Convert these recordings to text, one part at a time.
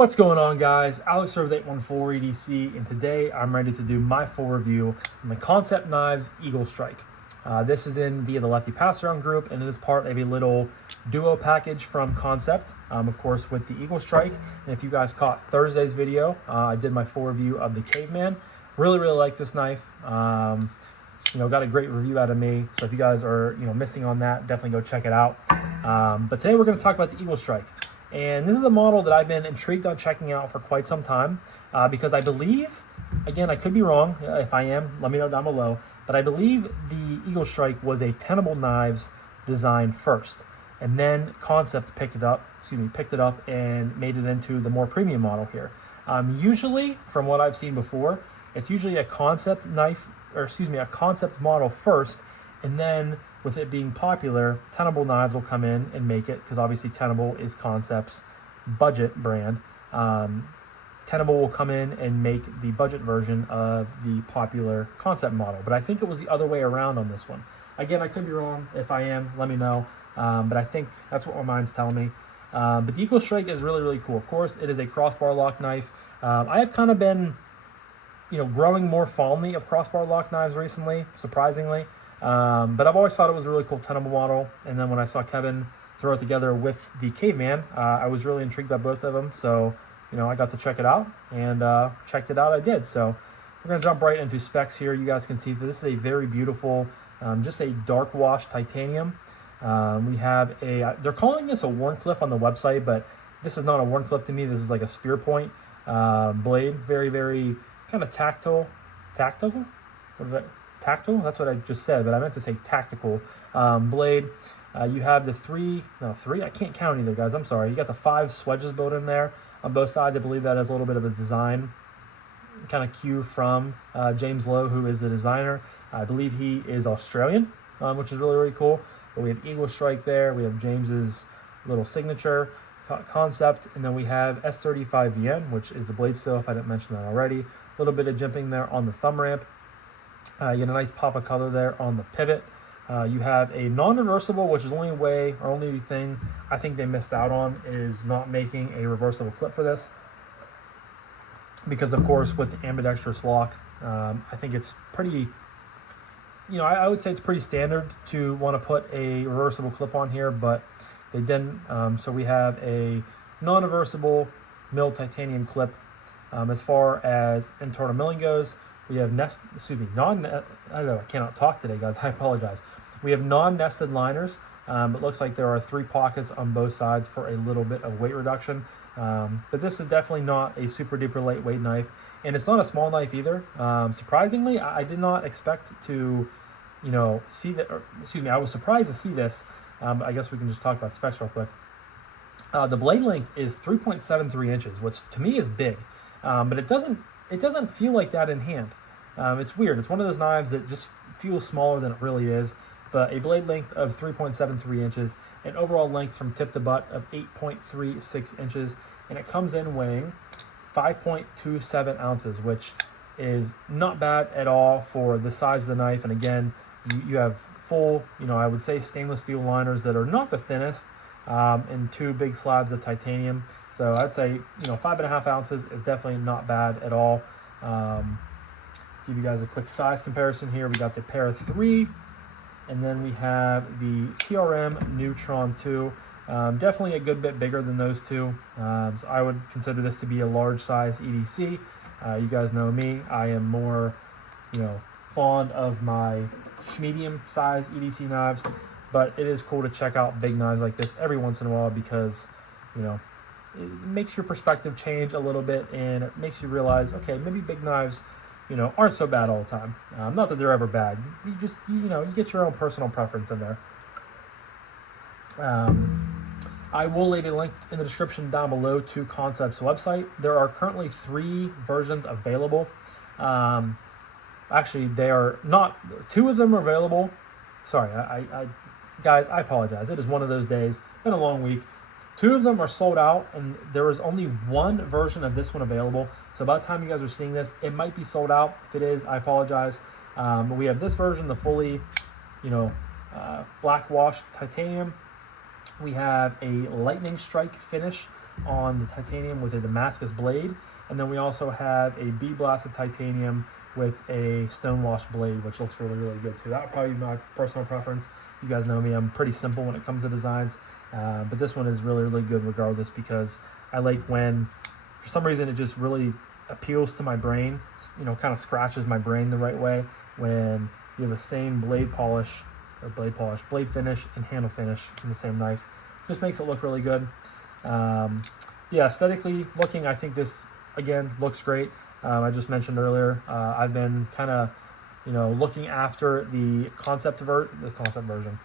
What's going on, guys? Alex with 814 EDC, and today I'm ready to do my full review on the Kansept Knives Eaglestrike. This is in via the Lefty passaround group, and it is part of a little duo package from Kansept, of course, with the Eaglestrike. And if you guys caught Thursday's video, I did my full review of the Caveman. Really like this knife. Got a great review out of me. So if you guys are missing on that, definitely go check it out. But today we're going to talk about the Eaglestrike. And this is a model that I've been intrigued on checking out for quite some time because I believe, again, I could be wrong. If I am, let me know down below. But I believe the Eaglestrike was a tenable knives design first. And then Kansept picked it up and made it into the more premium model here. Usually, from what I've seen before, it's usually a Kansept knife, a Kansept model first, and then with it being popular, Tenable Knives will come in and make it, because obviously Tenable is Kansept's budget brand. Tenable will come in and make the budget version of the popular Kansept model. But I think it was the other way around on this one. Again, I could be wrong. If I am, let me know. But I think that's what my mind's telling me. But the Eaglestrike is really cool. Of course, it is a crossbar lock knife. I have kind of been, growing more fondly of crossbar lock knives recently, surprisingly. But I've always thought it was a really cool tenable model, and then when I saw Kevin throw it together with the Caveman, I was really intrigued by both of them, so I got to check it out, and checked it out I did. So we're going to jump right into specs here. You guys can see that this is a very beautiful, just a dark wash titanium. We have they're calling this a Wharncliffe on the website, but this is not a Wharncliffe to me. This is like a spear point blade, very kind of tactile, what is that? Tactile? That's what I just said, but I meant to say tactical blade. You have the three, I can't count either, guys. I'm sorry. You got the 5 swedges built in there on both sides. I believe that is a little bit of a design kind of cue from James Lowe, who is the designer. I believe he is Australian, which is really cool. But we have Eaglestrike there. We have James's little signature concept, and then we have S35VN, which is the blade stow, if I didn't mention that already. A little bit of jimping there on the thumb ramp. You get a nice pop of color there on the pivot. You have a non-reversible, which is the only thing I think they missed out on is not making a reversible clip for this. Because, of course, with the ambidextrous lock, I think it's pretty, I would say it's pretty standard to want to put a reversible clip on here, but they didn't. So we have a non-reversible milled titanium clip. As far as internal milling goes, we have I cannot talk today, guys. I apologize. We have non-nested liners. It looks like there are 3 pockets on both sides for a little bit of weight reduction. But this is definitely not a super duper lightweight knife, and it's not a small knife either. Surprisingly, I did not expect to, see that. I was surprised to see this. I guess we can just talk about specs real quick. The blade length is 3.73 inches, which to me is big, but it doesn't feel like that in hand. It's weird. It's one of those knives that just feels smaller than it really is. But a blade length of 3.73 inches, an overall length from tip to butt of 8.36 inches, and it comes in weighing 5.27 ounces, which is not bad at all for the size of the knife. And again, you have full, I would say stainless steel liners that are not the thinnest, and 2 big slabs of titanium. So I'd say, 5.5 ounces is definitely not bad at all. Give you guys a quick size comparison here. We got the Para 3, and then we have the TRM Neutron 2. Definitely a good bit bigger than those two. So I would consider this to be a large size EDC. You guys know me. I am more, fond of my medium size EDC knives, but it is cool to check out big knives like this every once in a while because, it makes your perspective change a little bit, and it makes you realize, okay, maybe big knives, aren't so bad all the time. Not that they're ever bad. You just, you get your own personal preference in there. I will leave a link in the description down below to Kansept's website. There are currently 3 versions available. Actually, they are not. 2 of them are available. Sorry, guys, I apologize. It is one of those days. It's been a long week. 2 of them are sold out, and there is only 1 version of this one available. So by the time you guys are seeing this, it might be sold out. If it is, I apologize. But we have this version, the fully, black washed titanium. We have a lightning strike finish on the titanium with a Damascus blade. And then we also have a bead-blasted titanium with a stone-washed blade, which looks really, really good too. That would probably be my personal preference. You guys know me, I'm pretty simple when it comes to designs. But this one is really, really good regardless, because I like when, for some reason, it just really appeals to my brain, you know, kind of scratches my brain the right way when you have the same blade finish and handle finish in the same knife. Just makes it look really good. Yeah, aesthetically looking, I think this, again, looks great. I just mentioned earlier, I've been kind of, you know, looking after the concept version.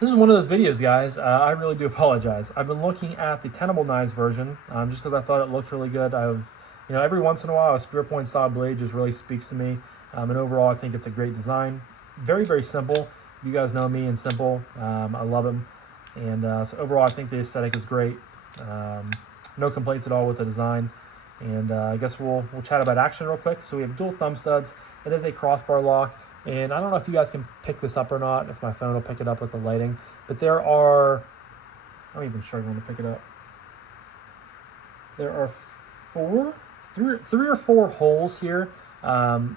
This is one of those videos, guys. I really do apologize. I've been looking at the Tenable Knives version just because I thought it looked really good. You know, every once in a while, a spear point style blade just really speaks to me. And overall, I think it's a great design. Very, very simple. You guys know me and simple. I love them. And so overall, I think the aesthetic is great. No complaints at all with the design. And I guess we'll chat about action real quick. So we have dual thumb studs. It is a crossbar lock. And I don't know if you guys can pick this up or not, if my phone will pick it up with the lighting. But there are, I'm even struggling to pick it up. There are three or four holes here,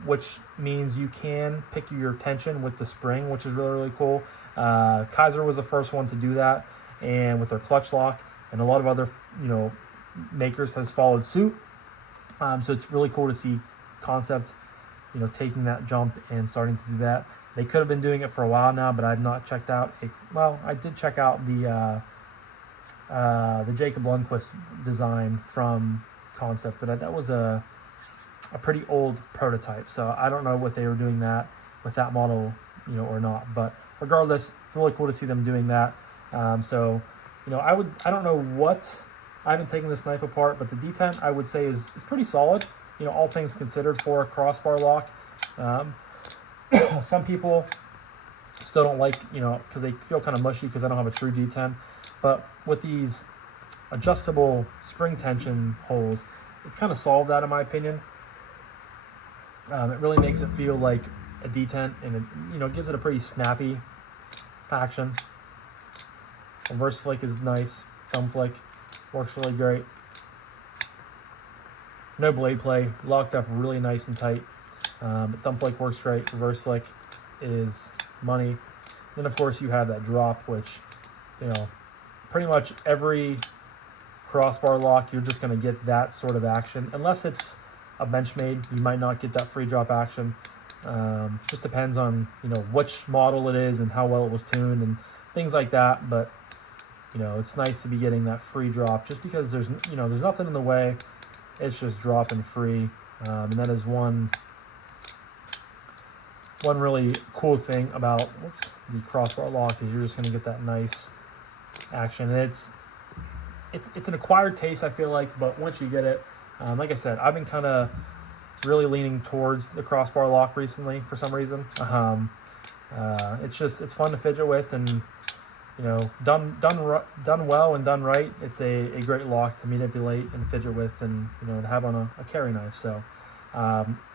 which means you can pick your tension with the spring, which is really, really cool. Kaiser was the first one to do that, and with their clutch lock, and a lot of other, you know, makers has followed suit. So it's really cool to see Kansept, you know, taking that jump and starting to do that. They could have been doing it for a while now, but I've not checked out it. Well, I did check out the Jacob Lundquist design from Kansept, but that was a pretty old prototype, so I don't know what they were doing that with that model, you know, or not. But regardless, it's really cool to see them doing that. So, you know, I don't know what, I haven't taken this knife apart, but the D10 I would say is pretty solid, you know, all things considered for a crossbar lock. Some people still don't like, you know, because they feel kind of mushy because I don't have a true D10. But with these adjustable spring tension holes, it's kind of solved that in my opinion. It really makes it feel like a D10, and it, you know, gives it a pretty snappy action. Reverse flick is nice. Thumb flick works really great. No blade play, locked up really nice and tight. But thumb flick works great. Reverse flick is money. Then of course you have that drop, which, you know, pretty much every crossbar lock you're just going to get that sort of action, unless it's a Benchmade. You might not get that free drop action. Just depends on, you know, which model it is and how well it was tuned and things like that. But, you know, it's nice to be getting that free drop just because there's, you know, there's nothing in the way. It's just dropping free. And that is one really cool thing about the crossbar lock, is you're just going to get that nice action. And it's an acquired taste, I feel like, but once you get it, like I said, I've been kind of really leaning towards the crossbar lock recently for some reason. It's fun to fidget with, and, you know, done well and done right, it's a great lock to manipulate and fidget with, and, you know, to have on a carry knife. So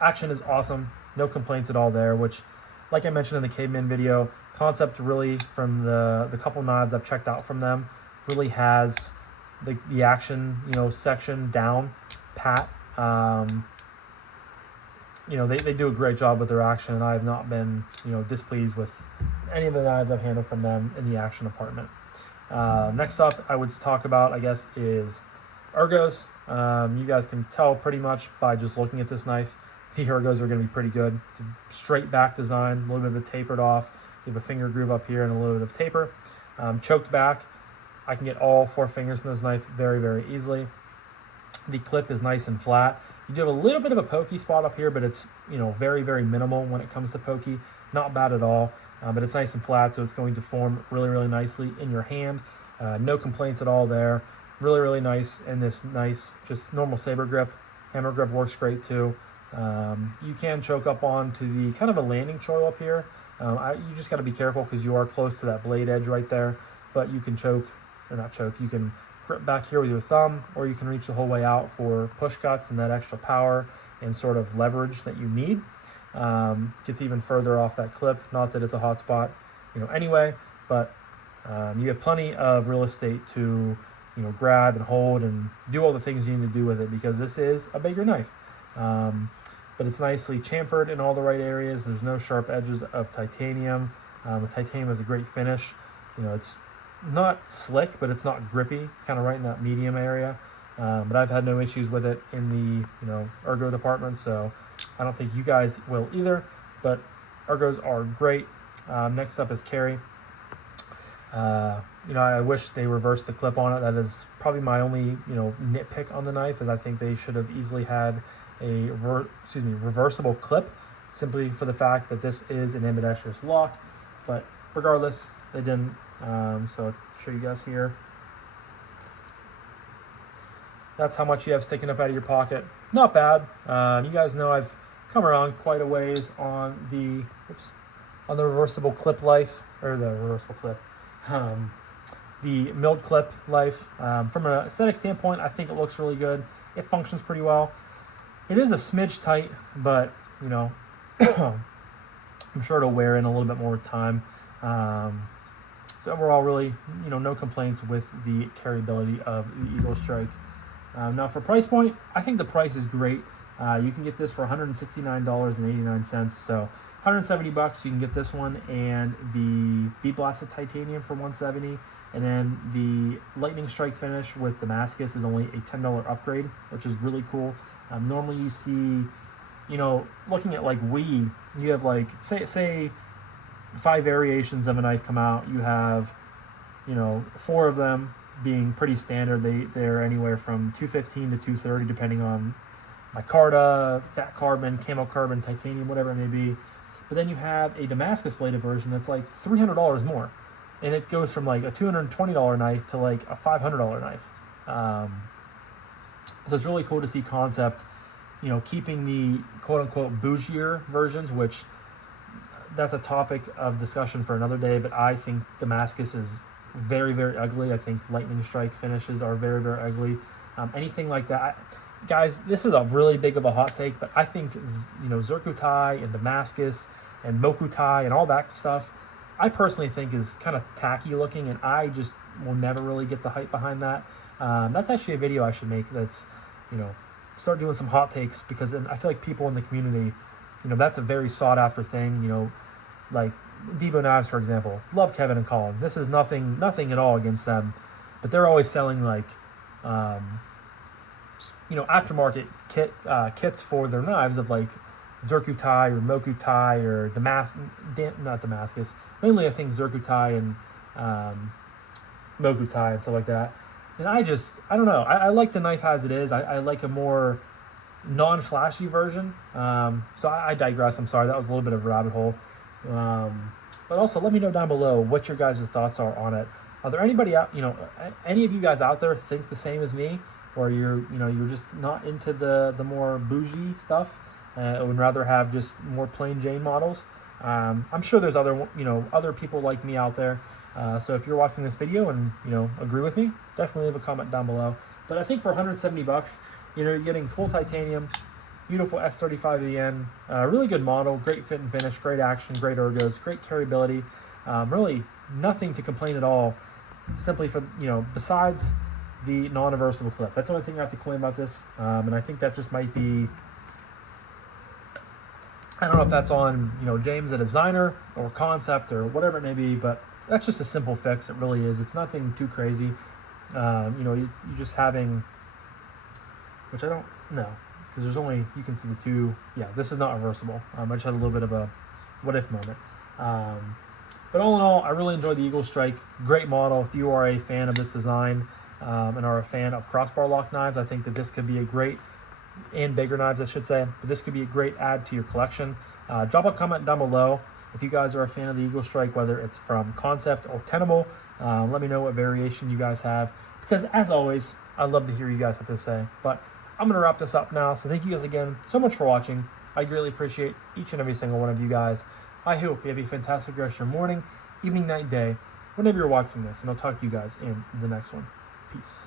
action is awesome, no complaints at all there. Which, like I mentioned in the Caveman video, Kansept really, from the couple knives I've checked out from them, really has the action, you know, section down pat. You know, they do a great job with their action, and I have not been, you know, displeased with any of the knives I've handled from them in the action department. Next up I would talk about, I guess, is ergos. You guys can tell pretty much by just looking at this knife, the ergos are going to be pretty good. It's a straight back design, a little bit of it tapered off. You have a finger groove up here and a little bit of taper. Choked back. I can get all 4 fingers in this knife very, very easily. The clip is nice and flat. You do have a little bit of a pokey spot up here, but it's, you know, very, very minimal when it comes to pokey. Not bad at all, but it's nice and flat, so it's going to form really, really nicely in your hand. No complaints at all there. Really, really nice in this nice, just normal saber grip. Hammer grip works great too. You can choke up onto the kind of a landing choil up here. You just got to be careful because you are close to that blade edge right there, but you can choke, or not choke, you can grip back here with your thumb, or you can reach the whole way out for push cuts and that extra power and sort of leverage that you need. Gets even further off that clip. Not that it's a hot spot, you know, anyway, but you have plenty of real estate to grab and hold and do all the things you need to do with it, because this is a bigger knife. But it's nicely chamfered in all the right areas. There's no sharp edges of titanium. The titanium has a great finish. It's not slick, but it's not grippy. It's kind of right in that medium area. But I've had no issues with it in the ergo department, so I don't think you guys will either. But ergos are great. Next up is carry. I wish they reversed the clip on it. That is probably my only nitpick on the knife, is I think they should have easily had a reversible clip, simply for the fact that this is an ambidextrous lock. But regardless, they didn't. So I'll show you guys here. That's how much you have sticking up out of your pocket. Not bad. You guys know I've come around quite a ways on the reversible clip life, or the reversible clip, the milled clip life. From an aesthetic standpoint, I think it looks really good. It functions pretty well. It is a smidge tight, but I'm sure it'll wear in a little bit more with time. So overall, really, no complaints with the carryability of the Eaglestrike. Now for price point, I think the price is great. You can get this for $169.89. So $170 you can get this one, and the Bead Blasted Titanium for $170. And then the Lightning Strike finish with Damascus is only a $10 upgrade, which is really cool. Normally you see, looking at like Wii, you have like, say 5 variations of a knife come out. You have, 4 of them being pretty standard. They're anywhere from $215 to $230, depending on micarta, fat carbon, camo carbon, titanium, whatever it may be. But then you have a Damascus bladed version that's like $300 more. And it goes from like a $220 knife to like a $500 knife. So it's really cool to see Kansept, keeping the quote-unquote bougier versions, which that's a topic of discussion for another day. But I think Damascus is very, very ugly. I think Lightning Strike finishes are very, very ugly. Anything like that, guys, this is a really big of a hot take, but I think Zircutai and Damascus and Mokutai and all that stuff, I personally think is kind of tacky looking, and I just will never really get the hype behind that. That's actually a video I should make. That's start doing some hot takes, because I feel like people in the community, that's a very sought after thing. Like Devo Knives, for example, love Kevin and Colin. This is nothing at all against them, but they're always selling like aftermarket kits for their knives of like Zircutai or Mokutai or not Damascus. Mainly I think Zircutai and Mokutai and stuff like that. And I don't know. I like the knife as it is. I like a more non-flashy version. So I digress. I'm sorry. That was a little bit of a rabbit hole. But also let me know down below what your guys' thoughts are on it. Are there anybody out, any of you guys out there think the same as me? Or you're just not into the more bougie stuff, would rather have just more plain Jane models? I'm sure there's other people like me out there. So if you're watching this video and agree with me, definitely leave a comment down below. But I think for $170, you're getting full titanium, beautiful S35 AN, really good model, great fit and finish, great action, great ergos, great carryability. Really nothing to complain at all. Simply for besides the non-reversible clip. That's the only thing I have to claim about this. And I think that just might be, I don't know if that's on James the designer or Kansept or whatever it may be, but that's just a simple fix. It really is. It's nothing too crazy. You're just having, which I don't know, because there's only, you can see the two. Yeah, this is not reversible. I just had a little bit of a what if moment. But all in all, I really enjoyed the Eaglestrike. Great model. If you are a fan of this design and are a fan of crossbar lock knives, I think that this could be a great, and bigger knives I should say, but this could be a great add to your collection. Drop a comment down below if you guys are a fan of the Eaglestrike, whether it's from Kansept or Tenable. Let me know what variation you guys have, because as always, I love to hear you guys have to say. But I'm going to wrap this up now, so thank you guys again so much for watching. I greatly appreciate each and every single one of you guys. I hope you have a fantastic rest of your morning, evening, night, day, whenever you're watching this, and I'll talk to you guys in the next one. Peace.